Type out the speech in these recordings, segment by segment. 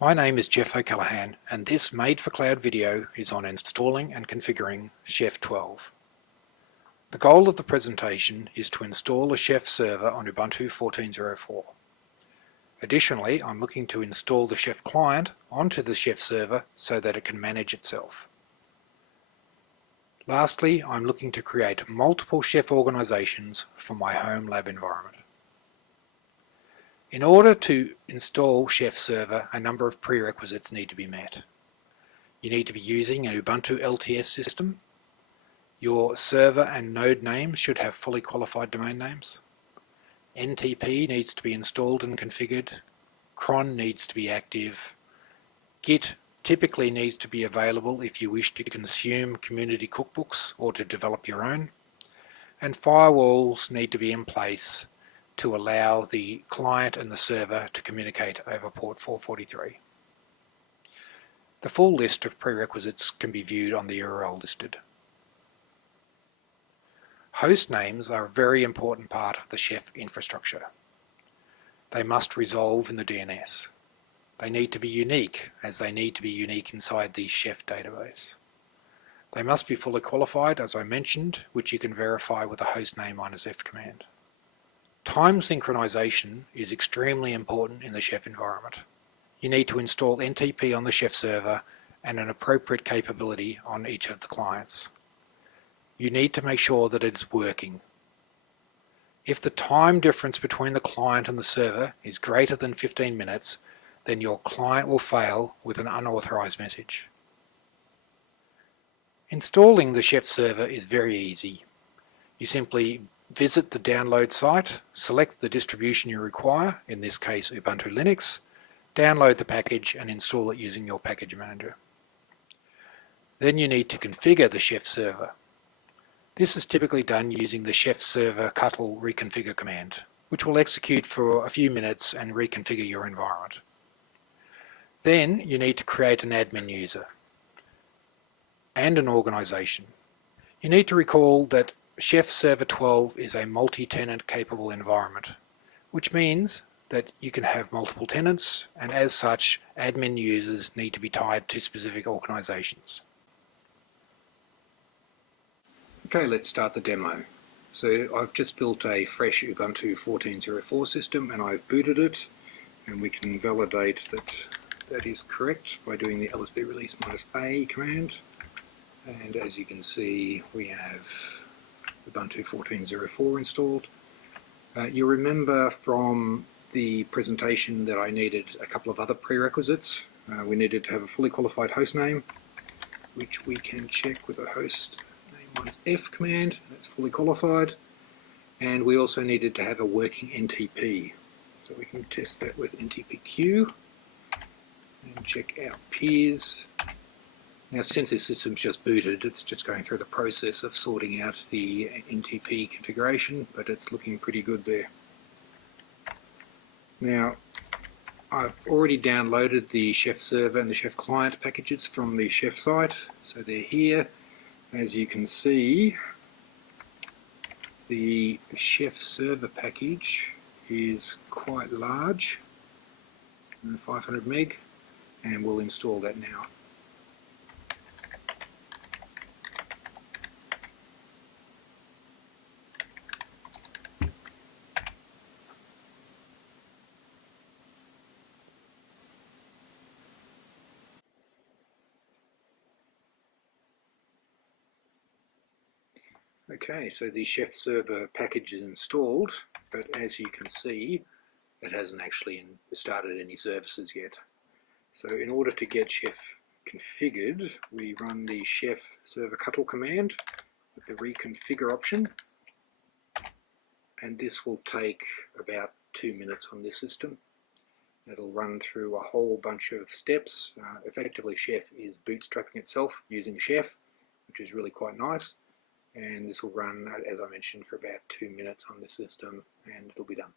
My name is Jeff O'Callaghan, and this Made for Cloud video is on installing and configuring Chef 12. The goal of the presentation is to install a Chef server on Ubuntu 14.04. Additionally, I'm looking to install the Chef client onto the Chef server so that it can manage itself. Lastly, I'm looking to create multiple Chef organizations for my home lab environment. In order to install Chef server, a number of prerequisites need to be met. You need to be using an Ubuntu LTS system. Your server and node names should have fully qualified domain names. NTP needs to be installed and configured. Cron needs to be active. Git typically needs to be available if you wish to consume community cookbooks or to develop your own. And firewalls need to be in place to allow the client and the server to communicate over port 443. The full list of prerequisites can be viewed on the URL listed. Host names are a very important part of the Chef infrastructure. They must resolve in the DNS. They need to be unique, as they need to be unique inside the Chef database. They must be fully qualified, as I mentioned, which you can verify with a hostname -f command. Time synchronization is extremely important in the Chef environment. You need to install NTP on the Chef server and an appropriate capability on each of the clients. You need to make sure that it's working. If the time difference between the client and the server is greater than 15 minutes, then your client will fail with an unauthorized message. Installing the Chef server is very easy. You simply visit the download site, select the distribution you require, in this case Ubuntu Linux, download the package and install it using your package manager. Then you need to configure the Chef server. This is typically done using the Chef server cutl reconfigure command, which will execute for a few minutes and reconfigure your environment. Then you need to create an admin user and an organization. You need to recall that Chef Server 12 is a multi-tenant capable environment, which means that you can have multiple tenants, and as such, admin users need to be tied to specific organizations. Okay, let's start the demo. So I've just built a fresh Ubuntu 14.04 system and I've booted it, and we can validate that that is correct by doing the lsb release -a command. And as you can see, we have Ubuntu 14.04 installed. You remember from the presentation that I needed a couple of other prerequisites. We needed to have a fully qualified host name, which we can check with a host name -f command. That's fully qualified. And we also needed to have a working NTP. So we can test that with NTPQ and check our peers. Now, since this system's just booted, it's just going through the process of sorting out the NTP configuration, but it's looking pretty good there. Now, I've already downloaded the Chef server and the Chef client packages from the Chef site, so they're here. As you can see, the Chef server package is quite large, 500 meg, and we'll install that now. Okay, so the Chef server package is installed, but as you can see, it hasn't actually started any services yet. So in order to get Chef configured, we run the Chef server cutl command with the reconfigure option, and this will take about 2 minutes on this system. It'll run through a whole bunch of steps. Effectively, Chef is bootstrapping itself using Chef, which is really quite nice. And this will run, as I mentioned, for about 2 minutes on the system, and it'll be done.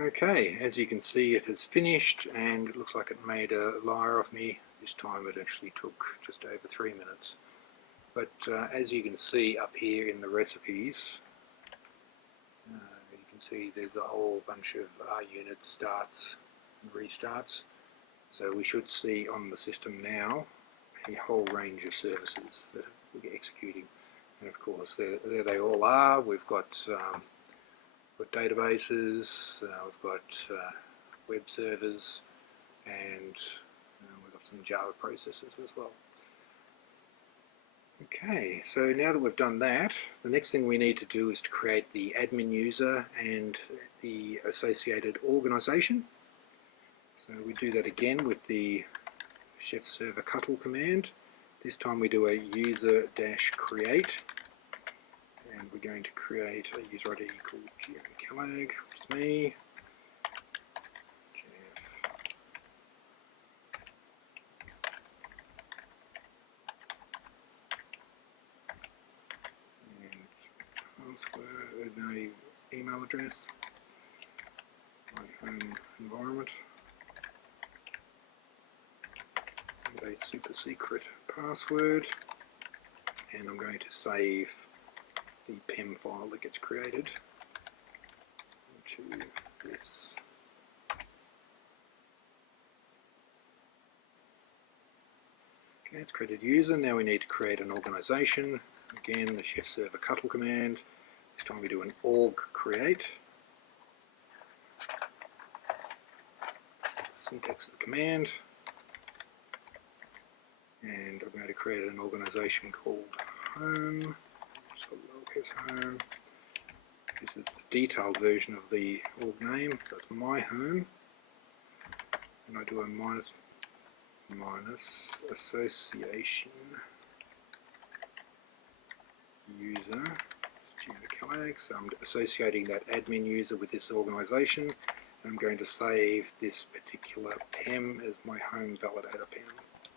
Okay, as you can see, it has finished, and it looks like it made a liar of me. This time it actually took just over 3 minutes. But as you can see up here in the recipes, you can see there's a whole bunch of unit starts and restarts. So we should see on the system now a whole range of services that we're executing. And of course, there they all are. We've got databases, we've got web servers, and we've got some Java processes as well. Okay, so now that we've done that, the next thing we need to do is to create the admin user and the associated organization. So we do that again with the chef server cuttle command. This time we do a user-create, and we're going to create a user ID called Kellogg, which is me. Password, no email address, my home environment, and a super secret password, and I'm going to save the PEM file that gets created into this. Okay, it's created user. Now we need to create an organization. Again, the chef server cuttle command. This time we do an org create. Syntax of the command. And I'm going to create an organization called home. So lowercase home. This is the detailed version of the org name. That's my home. And I do a minus association user. So I'm associating that admin user with this organization. I'm going to save this particular PEM as my home validator PEM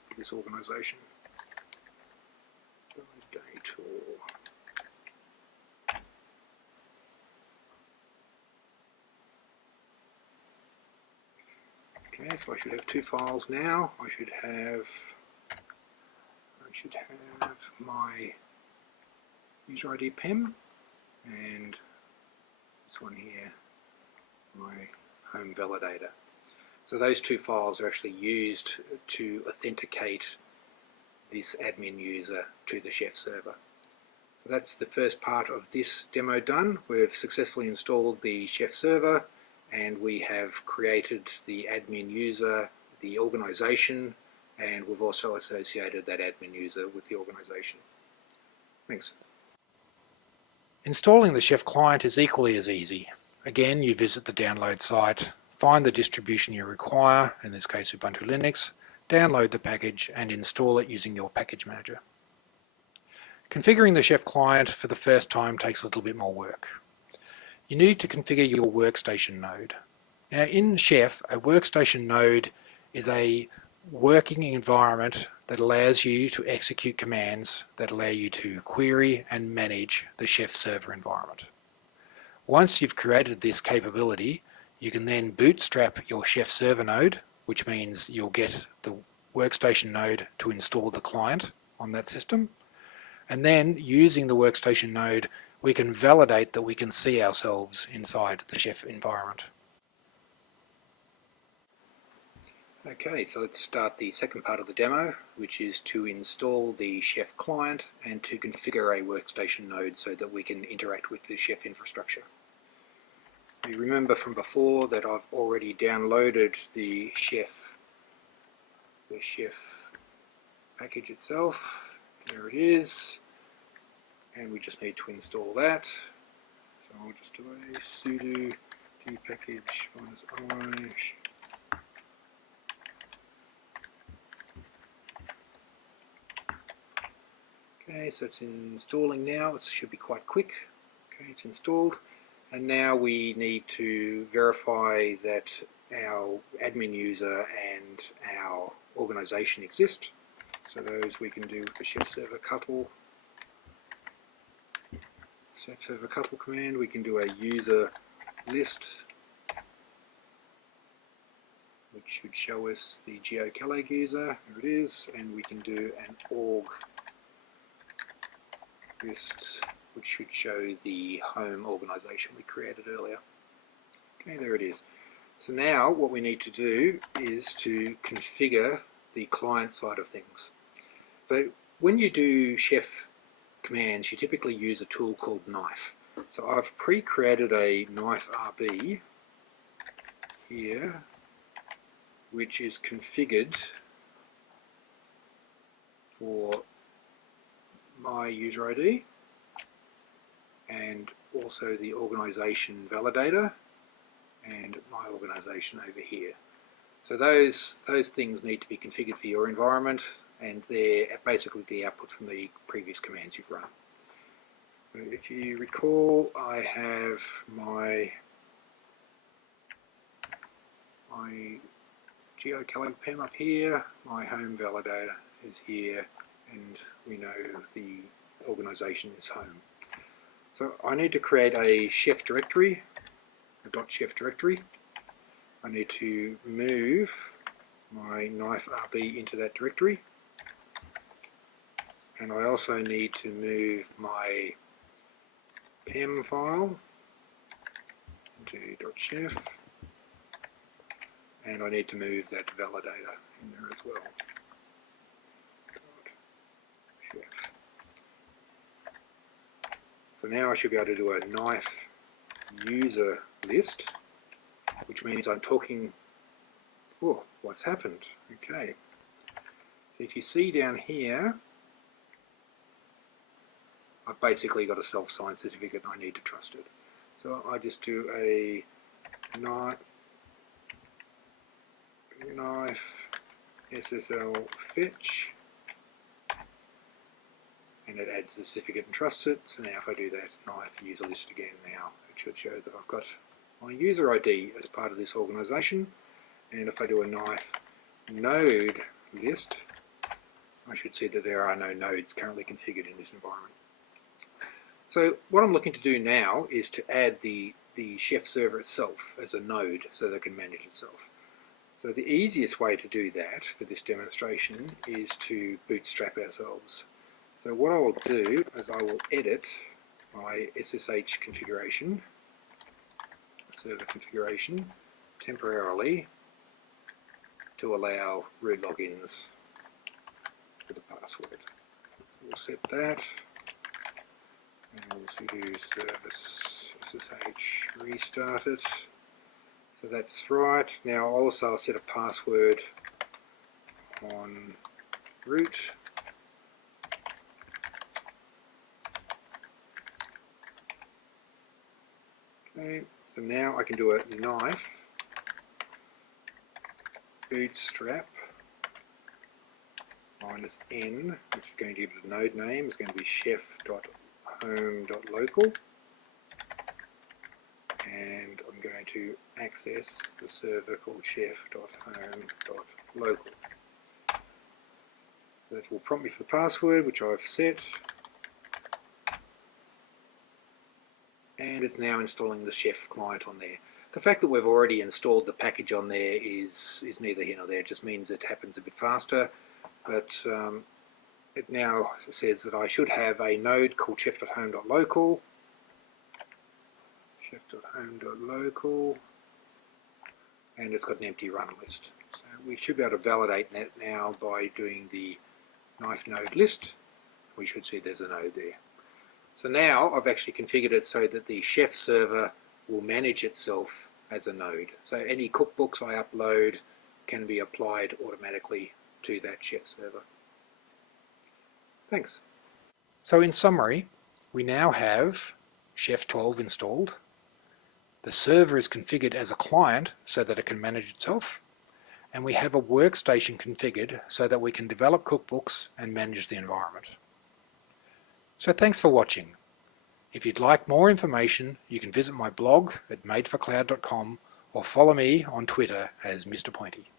for this organization. Validator. Okay, so I should have two files now. I should have my user ID PEM and this one here, my home validator. So those two files are actually used to authenticate this admin user to the chef server. So that's the first part of this demo done. We've successfully installed the chef server, and we have created the admin user, the organization, and we've also associated that admin user with the organization. Thanks. Installing the Chef client is equally as easy. Again, you visit the download site, find the distribution you require, in this case Ubuntu Linux, download the package and install it using your package manager. Configuring the Chef client for the first time takes a little bit more work. You need to configure your workstation node. Now in Chef, a workstation node is a working environment that allows you to execute commands that allow you to query and manage the Chef server environment. Once you've created this capability, you can then bootstrap your Chef server node, which means you'll get the workstation node to install the client on that system. And then using the workstation node, we can validate that we can see ourselves inside the Chef environment. Okay, so let's start the second part of the demo, which is to install the Chef client and to configure a workstation node so that we can interact with the Chef infrastructure. You remember from before that I've already downloaded the Chef package itself. There it is, and we just need to install that. So I'll just do a sudo dpackage -i. Okay, so it's installing now. It should be quite quick. Okay, it's installed, and now we need to verify that our admin user and our organization exist. So those we can do with the chef server cuttle command. We can do a user list which should show us the GeoCalag user. There it is, and we can do an org list, which should show the home organisation we created earlier. Okay, there it is. So now what we need to do is to configure the client side of things. So when you do chef commands, you typically use a tool called knife. So I've pre-created a knife RB here, which is configured for my user ID and also the organisation validator and my organisation over here. So those things need to be configured for your environment, and they're basically the output from the previous commands you've run. If you recall, I have my GeoCalag PEM up here, my home validator is here, and we know the organisation is home. So I need to create a chef directory, a .chef directory. I need to move my knife RB into that directory, and I also need to move my PEM file into .chef, and I need to move that validator in there as well. .chef. So now I should be able to do a knife user list, which means I'm talking, oh, what's happened? Okay. So if you see down here, I've basically got a self-signed certificate and I need to trust it. So I just do a knife SSL fetch, and it adds the certificate and trusts it. So now if I do that knife user list again now, it should show that I've got my user ID as part of this organisation. And if I do a knife node list, I should see that there are no nodes currently configured in this environment. So what I'm looking to do now is to add the chef server itself as a node so that it can manage itself. So the easiest way to do that for this demonstration is to bootstrap ourselves. So what I will do is I will edit my SSH configuration, server configuration, temporarily to allow root logins for the password. We'll set that, and we'll do service SSH restart it. So that's right. Now also I'll set a password on root. Okay, so now I can do a knife bootstrap -n, which is going to give it a node name. It's going to be chef.home.local, and I'm going to access the server called chef.home.local. That will prompt me for the password, which I've set, and it's now installing the chef client on there. The fact that we've already installed the package on there is neither here nor there. It just means it happens a bit faster, but it now says that I should have a node called chef.home.local, and it's got an empty run list. So we should be able to validate that now by doing the knife node list. We should see there's a node there. So now I've actually configured it so that the chef server will manage itself as a node. So any cookbooks I upload can be applied automatically to that chef server. Thanks. So in summary, we now have Chef 12 installed. The server is configured as a client so that it can manage itself, and we have a workstation configured so that we can develop cookbooks and manage the environment. So thanks for watching. If you'd like more information, you can visit my blog at madeforcloud.com or follow me on Twitter as Mr. Pointy.